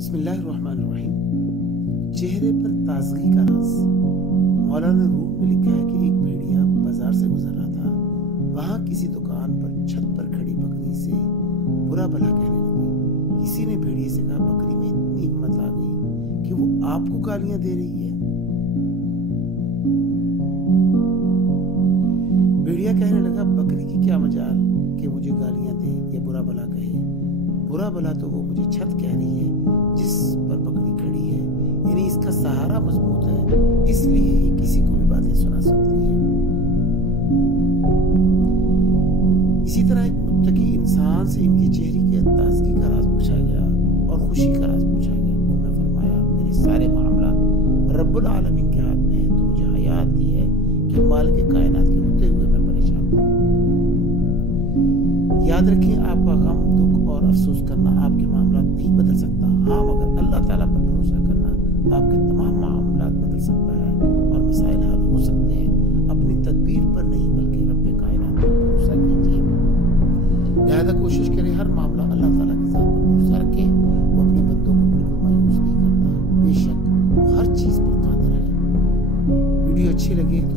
बिस्मिल्लाहिर्रहमानिर्रहीम। चेहरे पर ताजगी का राज। मौलाना रूम ने लिखा है कि एक भेड़िया बाजार से गुजर रहा था। वहां किसी दुकान पर छत पर खड़ी बकरी से बुरा भला कहने लगी। किसी ने भेड़िए से कहा, बकरी में इतनी हिम्मत आ गई कि वो आपको गालियां दे रही है। भेड़िया कहने लगा, बकरी की क्या मजाल कि मुझे गालियां दे या बुरा भला कहे। बुरा भला तो वो मुझे छत कह रही है जिस पर बकरी खड़ी है, यानी इसका सहारा मजबूत है, इसलिए ये किसी को भी बातें सुना सकती है। इसी तरह एक मुत्तकी इंसान से इनके चेहरे की ताजगी का राज पूछा गया और खुशी का राज पूछा गया। उन्होंने फरमाया, मेरे सारे मामला रब्बुल आलमीन के हाथ में है, तो मुझे हयात दी है कि मालिक के कायनात के होते हुए मैं परेशान हूं। याद रखें, आपका गम, दुख और अफसोस करना आपके मामला नहीं बदल सकता। हाँ, मगर अल्लाह ताला पर भरोसा करना आपके तमाम मामलात बदल सकता है और मसाइल हल हो सकते हैं। अपनी तदबीर पर नहीं बल्कि रब्बे कायनात पर भरोसा कीजिए। लिहाजा कोशिश करें हर मामला अल्लाह ताला के साथ पर भरोसा रखें। वो अपने बंदों को बिल्कुल मायूस नहीं करता। बेशक वो हर चीज पर कादिर है। वीडियो अच्छी लगे तो